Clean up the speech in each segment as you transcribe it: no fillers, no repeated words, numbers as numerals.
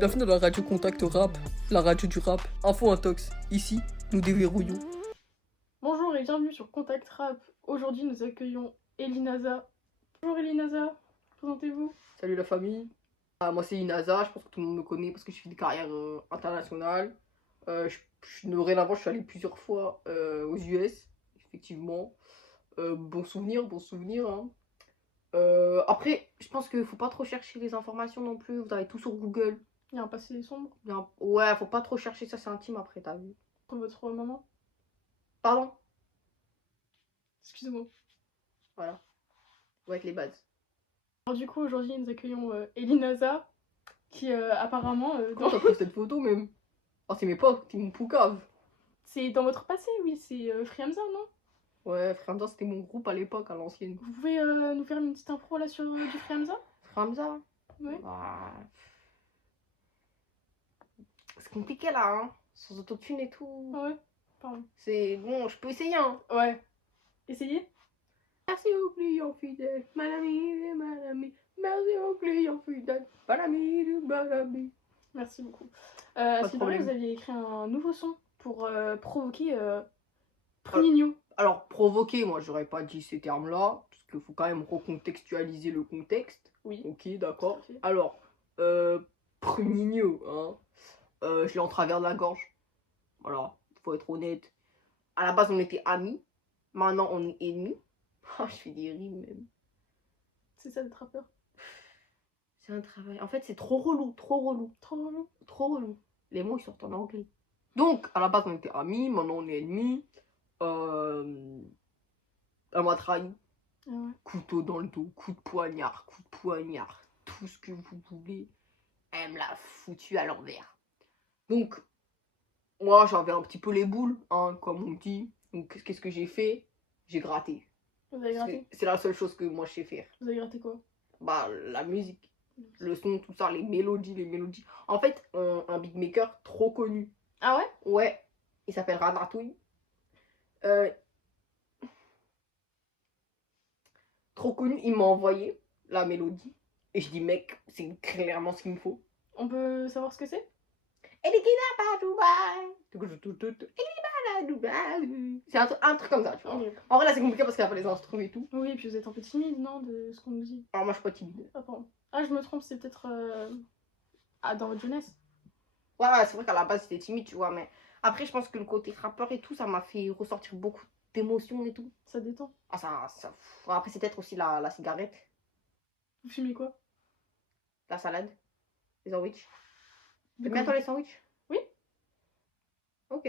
Bienvenue dans la radio Contact Rap, la radio du rap. Info intox. Ici, nous déverrouillons. Bonjour et bienvenue sur Contact Rap. Aujourd'hui, nous accueillons Elinaza. Bonjour Elinaza, présentez-vous. Salut la famille. Moi c'est Inaza, je pense que tout le monde me connaît parce que je fais des carrières internationales. Dorénavant, je suis allé plusieurs fois aux US, effectivement. Bon souvenir, hein. Après, je pense qu'il faut pas trop chercher les informations non plus. Vous avez tout sur Google. Il y a un passé sombre Ouais, faut pas trop chercher, ça c'est intime après, t'as vu. pour votre maman. Pardon? Excusez-moi. Voilà. Ouais, avec les bases. Alors du coup, aujourd'hui, nous accueillons Elinaza, qui apparemment... Comment t'as pris cette photo même? Oh, c'est mes potes, c'est mon poucave. C'est dans votre passé, oui, c'est Friamza, non? Ouais, Friamza, c'était mon groupe à l'époque, à l'ancienne. Vous pouvez nous faire une petite impro là sur du Friamza? Friamza? Ouais. Bah... C'est compliqué là, hein. Sans autotune et tout. Ouais, pardon. C'est bon, je peux essayer, hein. Ouais. Essayez. Merci aux clients fidèles, madame, merci aux clients fidèles, madame. Merci beaucoup. de Est-ce que problème. vous aviez écrit un nouveau son pour provoquer Pruninho? Alors, provoquer, moi, j'aurais pas dit ces termes-là, parce qu'il faut quand même recontextualiser le contexte. Oui. Ok, d'accord. Tout à fait. Alors, Pruninho, hein, je l'ai en travers de la gorge. Voilà, faut être honnête. À la base, on était amis. Maintenant, on est ennemis. Ah, je fais des rimes même. C'est ça d'être rappeur. C'est un travail. En fait, c'est trop relou, trop relou. Trop relou. Trop relou. Les mots, ils sortent en anglais. Donc, à la base, on était amis. Maintenant, on est ennemis. Elle m'a trahi. Ah ouais. Couteau dans le dos, coup de poignard, tout ce que vous voulez. Elle me l'a foutu à l'envers. Donc, moi, j'avais un petit peu les boules, hein, comme on dit. Donc, qu'est-ce que j'ai fait? J'ai gratté. Vous avez gratté? C'est la seule chose que moi, je sais faire. Vous avez gratté quoi? Bah, la musique, le son, tout ça, les mélodies. En fait, un beatmaker trop connu. Ah ouais? Ouais, il s'appelle Ratatouille. Trop connu, il m'a envoyé la mélodie. Et je dis, mec, c'est clairement ce qu'il me faut. On peut savoir ce que c'est? C'est un truc comme ça, tu vois. Ok. En vrai, là, c'est compliqué parce qu'il y a pas les instruments et tout. Oui, et puis vous êtes un peu timide, non, de ce qu'on nous dit? Alors, moi, je suis pas timide. Ah, pardon. Ah, je me trompe, c'est peut-être dans votre jeunesse. Ouais, c'est vrai qu'à la base, j'étais timide, tu vois. Mais après, je pense que le côté rappeur et tout, ça m'a fait ressortir beaucoup d'émotions et tout. Ça détend. Ah, ça... Après, c'est peut-être aussi la cigarette, Vous fumez quoi? la salade, les sandwichs. Du T'aimes coup, bien, toi, les sandwichs? Oui. Ok.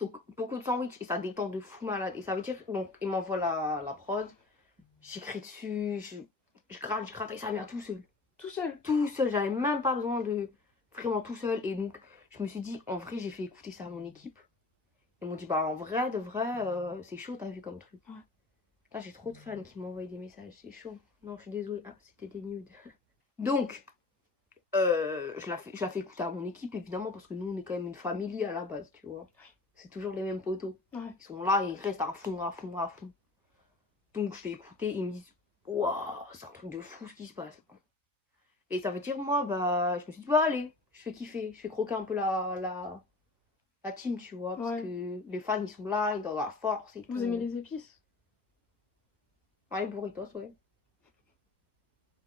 Donc, beaucoup de sandwichs et ça détend de fou malade. Et ça veut dire, donc, il m'envoie la prod, j'écris dessus, je gratte et ça vient tout seul. Tout seul, j'avais même pas besoin de vraiment tout seul. Et donc, je me suis dit, en vrai, j'ai fait écouter ça à mon équipe. Ils m'ont dit, bah, en vrai, de vrai, c'est chaud, t'as vu comme truc. Ouais. Là, j'ai trop de fans qui m'envoient des messages, c'est chaud. Non, je suis désolée. Ah, c'était des nudes. Donc, je la fais écouter à mon équipe, évidemment, parce que nous, on est quand même une famille à la base, tu vois. C'est toujours les mêmes potos. Ouais. Ils sont là, ils restent à fond. Donc, je fais écouter, ils me disent, waouh, c'est un truc de fou ce qui se passe. Et ça veut dire, moi, bah, je me suis dit, bah, allez, je fais kiffer, je fais croquer un peu la team, tu vois, parce Ouais. que les fans, ils sont là, ils donnent la force et tout. Vous aimez les épices? Ouais, les burritos, ouais.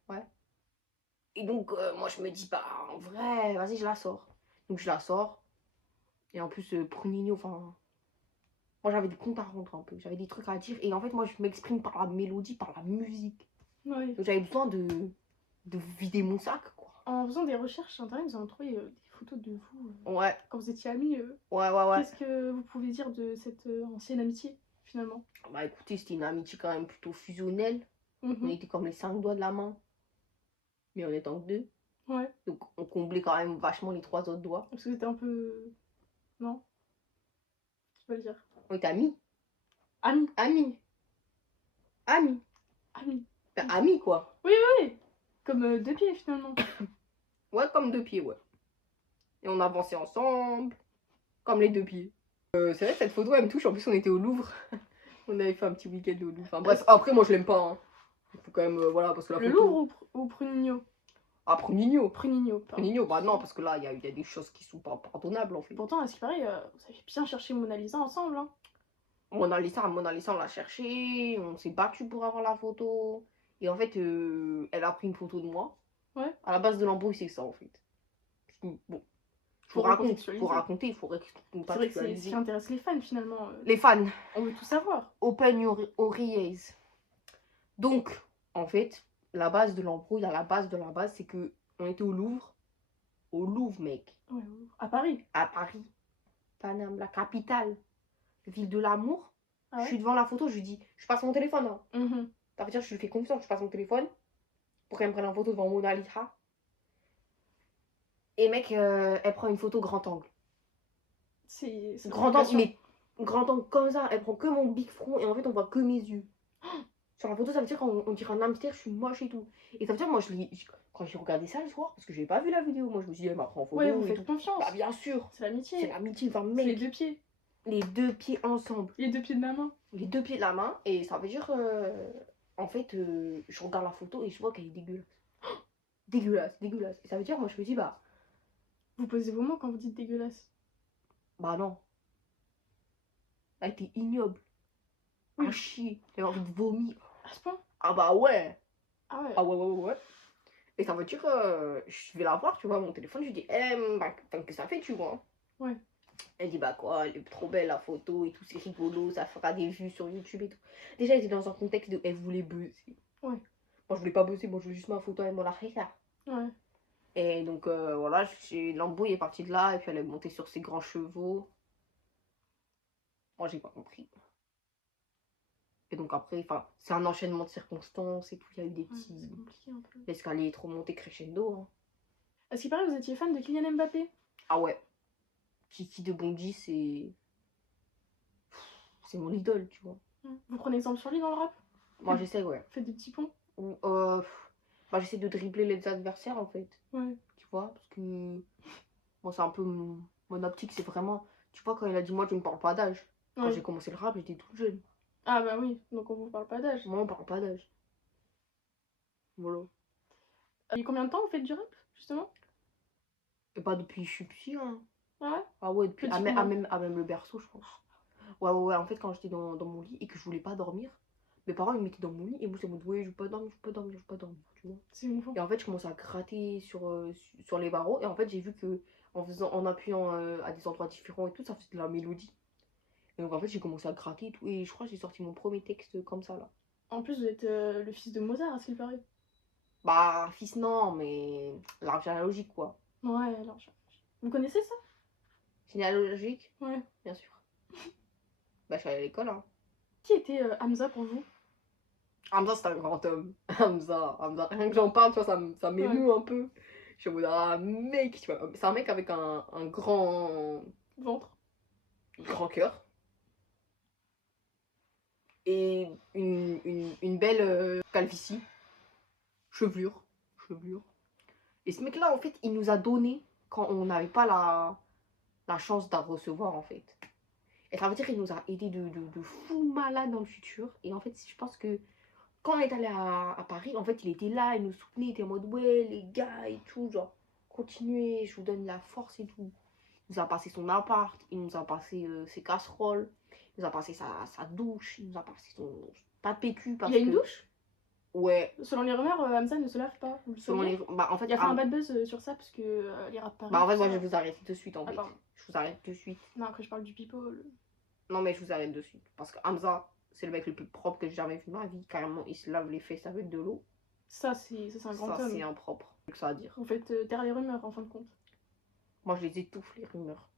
Ouais. Et donc, moi, je me dis, bah, en vrai, vas-y, je la sors. Donc, je la sors. Et en plus, Pruninho, enfin... Moi, j'avais des comptes à rendre un peu. J'avais des trucs à dire. Et en fait, moi, je m'exprime par la mélodie, par la musique. Ouais. Donc, j'avais besoin de vider mon sac, quoi. En faisant des recherches sur internet, vous avez trouvé des photos de vous Ouais, quand vous étiez amis. ouais. Qu'est-ce que vous pouvez dire de cette ancienne amitié, finalement? Bah, écoutez, c'était une amitié quand même plutôt fusionnelle. On Mhm. était comme les 5 doigts de la main. Mais on était en 2. Ouais. Donc, on comblait quand même vachement les 3 autres doigts. Parce que c'était un peu... Non? Je peux le dire. On était amis. Amis. Amis. Bah, amis, quoi. Oui. Comme deux pieds, finalement. Ouais, comme 2 pieds, ouais. Et on avançait ensemble, comme les 2 pieds. C'est vrai que cette photo, elle me touche. En plus, on était au Louvre. On avait fait un petit week-end au Louvre. Enfin, bref, après, moi, je l'aime pas. Hein. Il faut quand même, voilà, parce que la Le photo... Louvre ou Pruninho? Ah, Pruninho. Prunigno, pardon. Pruninho, bah non, parce que là, il y a des choses qui sont pas pardonnables, en fait. Pourtant, à ce qui paraît, vous avez bien cherché Mona Lisa ensemble, hein. Mona Lisa, on l'a cherché, on s'est battu pour avoir la photo. Et en fait, elle a pris une photo de moi. Ouais. À la base de l'embrouille, c'est ça, en fait. Parce que, bon, Faut recontextualiser. il faut C'est vrai que c'est ce qui intéresse les fans, finalement. Les fans, On veut tout savoir. open your ears. Donc, en fait, la base de l'embrouille, à la base de la base, c'est que on était au Louvre. Au Louvre, mec. Ouais, à Paris. À Paris. Paname, la capitale. Ville de l'amour. Ah ouais? Je suis devant la photo, je lui dis, je passe mon téléphone. Hein. Mhm. Ça veut dire que je lui fais confiance, je passe mon téléphone pour qu'elle me prenne en photo devant Mona Lisa. Et mec, elle prend une photo grand angle. C'est Grand angle, mais grand angle comme ça, elle prend que mon big front et en fait on voit que mes yeux. Sur la photo, ça veut dire qu'on dirait un hamster, je suis moche et tout. Et ça veut dire, moi, quand j'ai regardé ça le soir, parce que j'ai pas vu la vidéo, moi je me suis dit, elle m'a pris en photo. Ouais, vous et faites tout. confiance. Bah, bien sûr. C'est l'amitié. C'est l'amitié, enfin, C'est mec. les deux pieds. Les deux pieds ensemble. Les deux pieds de ma main. Les deux pieds de la main. Et ça veut dire, en fait, je regarde la photo et je vois qu'elle est dégueulasse. Dégueulasse, dégueulasse. Et ça veut dire, moi je me dis, bah. Vous posez vos mots quand vous dites dégueulasse. Bah non. Elle était ignoble. Oui. À chier. J'avais envie de vomir. À ce point? Ah bah ouais. Ah ouais. Ah ouais. Et ça veut dire, je vais la voir, tu vois, mon téléphone, je lui dis, bah, qu'est-ce que ça fait, tu vois. Ouais. Elle dit, bah quoi, elle est trop belle la photo et tout, c'est rigolo, ça fera des vues sur YouTube et tout. Déjà, elle était dans un contexte de, elle voulait buzzer. Ouais. Moi, je voulais pas buzzer, moi, je voulais juste ma photo avec mon Africa. Ouais. Et donc, voilà, l'embrouille est partie de là, et puis elle est montée sur ses grands chevaux. Moi, j'ai pas compris. Et donc après, enfin, c'est un enchaînement de circonstances et tout, il y a eu des petits... C'est compliqué un peu. L'escalier est trop monté crescendo. Hein. À ce qui paraît, vous étiez fan de Kylian Mbappé? Ah ouais. Kiki de Bondy, c'est mon idole, tu vois. Vous prenez exemple sur lui dans le rap? Moi, j'essaie, ouais. Faites des petits ponts? Ou, bah, j'essaie de dribbler les adversaires, en fait. Ouais. Tu vois, parce que... Moi, c'est un peu... Mon optique, c'est vraiment... Tu vois, quand il a dit, moi, tu ne parles pas d'âge. Quand j'ai commencé le rap, j'étais toute jeune. Ah bah oui, donc on vous parle pas d'âge. Moi, on parle pas d'âge. Voilà. Et combien de temps vous faites du rap, justement? Et pas depuis que je suis petit, hein. Ah ouais? Ah ouais, depuis... Petit même le berceau, je pense. Ouais. En fait, quand j'étais dans mon lit et que je voulais pas dormir, mes parents, ils me mettaient dans mon lit et moi, j'étais en mode, ouais, je veux pas dormir, tu vois. C'est émouvant. Et en fait, je commençais à gratter sur les barreaux. Et en fait, j'ai vu que en appuyant à des endroits différents et tout, ça faisait de la mélodie. Et donc, en fait, j'ai commencé à gratter et tout. Et je crois que j'ai sorti mon premier texte comme ça, là. En plus, vous êtes le fils de Mozart, à ce qu'il paraît. Bah, fils, non, mais l'arbre généalogique, quoi. Ouais, alors. Vous connaissez ça? Généalogique? Ouais. Bien sûr. Bah, je suis allée à l'école, hein. Qui était Hamza pour vous? Hamza, c'est un grand homme. Hamza, rien que j'en parle, tu vois, ça m'émeut un peu. Je suis en mode, ah, mec, tu vois. C'est un mec avec un grand cœur. Et une belle calvitie. Chevelure. Et ce mec-là, en fait, il nous a donné quand on n'avait pas la chance d'en recevoir, en fait. Et ça veut dire qu'il nous a aidé de fou malade dans le futur. Et en fait, je pense que quand on est allé à Paris, en fait, il était là, il nous soutenait, il était en mode, ouais, les gars et tout, genre, continuez, je vous donne la force et tout. Il nous a passé son appart, il nous a passé ses casseroles, il nous a passé sa douche, il nous a passé son pas de PQ. Il y a une douche? Ouais. Selon les rumeurs, Hamza ne se lave pas. Bah, en fait, il a fait un bad buzz sur ça parce que les rats de Paris. Bah, en fait, moi, je vais vous arrêter de suite, en fait. Pardon. Je vous arrête de suite. Non, après, je parle du people. Non, mais je vous arrête de suite. Parce que Hamza, c'est le mec le plus propre que j'ai jamais vu de ma vie. Carrément, il se lave les fesses avec de l'eau. Ça, c'est un grand homme. Ça, c'est impropre. C'est que ça à dire. Vous faites taire les rumeurs, en fin de compte. Moi, je les étouffe, les rumeurs.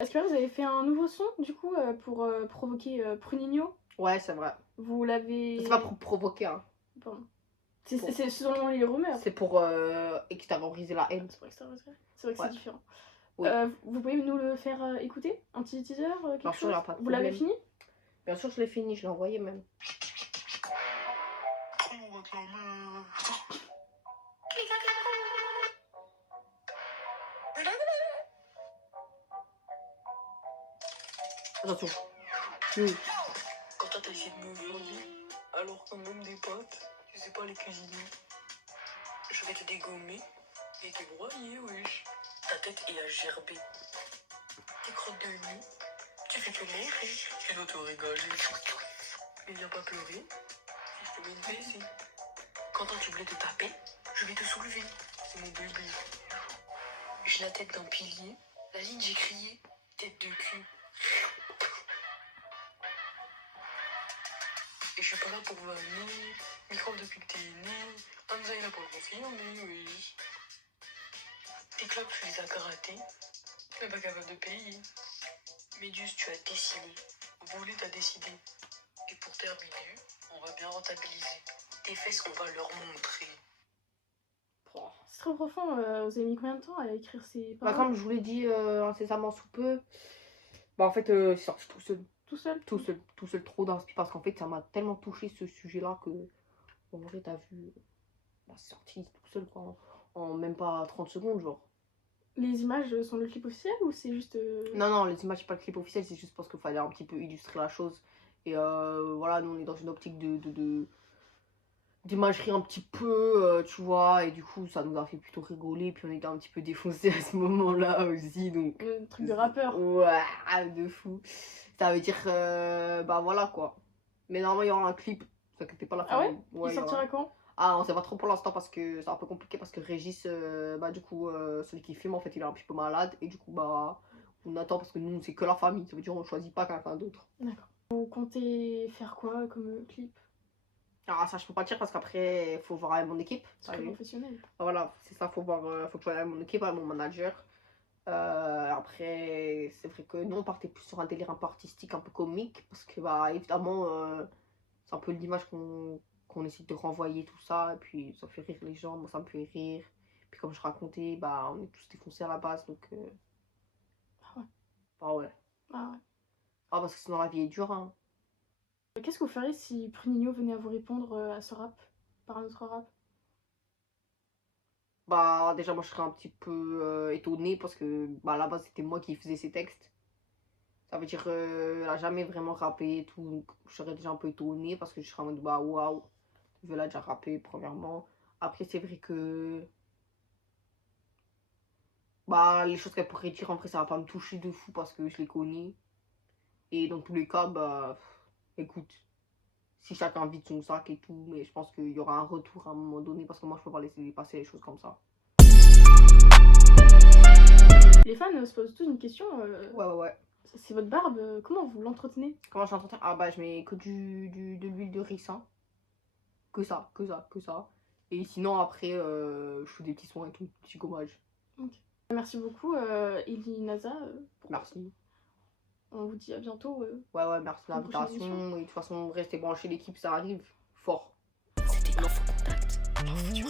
Est-ce que vous avez fait un nouveau son, du coup, pour provoquer Pruninho? Ouais, c'est vrai. Vous l'avez... C'est pas pour provoquer, hein. Pardon. C'est selon les rumeurs. C'est pour extérioriser la haine. C'est vrai que c'est différent. Oui. Vous pouvez nous le faire écouter? Un petit teaser, quelque chose? Sûr, pas de vous l'avez problème. fini? Bien sûr, je l'ai fini, je l'ai envoyé même. Attention. Quand toi t'as essayé de me violer, alors que même des potes, tu sais pas les cuisiner. Je vais te dégommer et te broyer, wesh. Ta tête est à gerber. Tes crottes de nez, tu fais que manger. Tu dois te régaler. Mais viens pas pleurer. Je te mets une fessée. Quand tu voulais te taper, je vais te soulever. C'est mon bébé. J'ai la tête d'un pilier. La ligne, j'ai crié. Tête de cul. Et je suis pas là pour vanner. Micro depuis que t'es né. Hamza, il a pas confirmé, oui. Tes claques, tu les as grattés. Tu n'es pas capable de payer. Méduse, tu as dessiné. Voulu, t'as décidé. Et pour terminer, on va bien rentabiliser. Tes fesses, on va leur montrer. C'est très profond. Vous avez mis combien de temps à écrire ces Bah, paroles? comme je vous l'ai dit incessamment sous peu, bah en fait, c'est sorti tout seul. Tout seul? Tout seul, trop d'inspi. Parce qu'en fait, ça m'a tellement touché ce sujet-là que, en vrai, t'as vu, bah, c'est sorti tout seul, quoi. En même pas 30 secondes, genre. Les images sont le clip officiel ou c'est juste... Non, les images, c'est pas le clip officiel, c'est juste parce qu'il fallait un petit peu illustrer la chose. Et voilà, nous on est dans une optique d'imagerie un petit peu, tu vois, et du coup ça nous a fait plutôt rigoler, puis on était un petit peu défoncés à ce moment-là aussi, donc... Un truc de rappeur. Ouais, de fou. Ça veut dire, bah voilà quoi. Mais normalement il y aura un clip, ne vous inquiétez pas la Ah ouais, famille. Il y aura- sortira quand? Ah on sait pas trop pour l'instant parce que c'est un peu compliqué parce que Régis, bah du coup, celui qui filme en fait il est un petit peu malade et du coup bah on attend parce que nous c'est que la famille, ça veut dire on choisit pas quelqu'un d'autre. D'accord. Vous comptez faire quoi comme clip? Ah ça je peux pas dire parce qu'après faut voir avec mon équipe. C'est très professionnel. Voilà, c'est ça, faut voir, faut que je vois avec mon équipe, avec mon manager. Après, c'est vrai que nous on partait plus sur un délire un peu artistique, un peu comique, parce que bah évidemment c'est un peu l'image qu'on essaie de renvoyer tout ça, et puis ça fait rire les gens, moi ça me fait rire. Puis comme je racontais, bah on est tous défoncés à la base, donc Ah ouais. bah ouais. Ah ouais. Ah parce que sinon la vie est dure, hein. Qu'est-ce que vous feriez si Pruninho venait à vous répondre à ce rap, par un autre rap? Bah déjà moi je serais un petit peu étonnée parce que bah à la base c'était moi qui faisais ces textes. Ça veut dire elle a jamais vraiment rappé et tout, donc je serais déjà un peu étonnée parce que je serais en mode bah waouh, elle a déjà rappé premièrement. Après c'est vrai que bah les choses qu'elle pourrait dire en vrai ça va pas me toucher de fou parce que je les connais. Et dans tous les cas bah écoute, si chacun vide son sac et tout, mais je pense qu'il y aura un retour à un moment donné parce que moi je peux pas laisser passer les choses comme ça. Les fans se posent tous une question. Ouais. C'est votre barbe, comment vous l'entretenez? Comment je l'entretiens? Ah bah je mets que de l'huile de ricin. Que ça. Et sinon après je fais des petits soins et tout, petit gommage. Okay. Merci beaucoup Eli Naza. Merci. On vous dit à bientôt. Ouais, merci de Pour une prochaine l'invitation. Et de toute façon, restez branchés, l'équipe, ça arrive fort. C'était Info Contact. Parfois du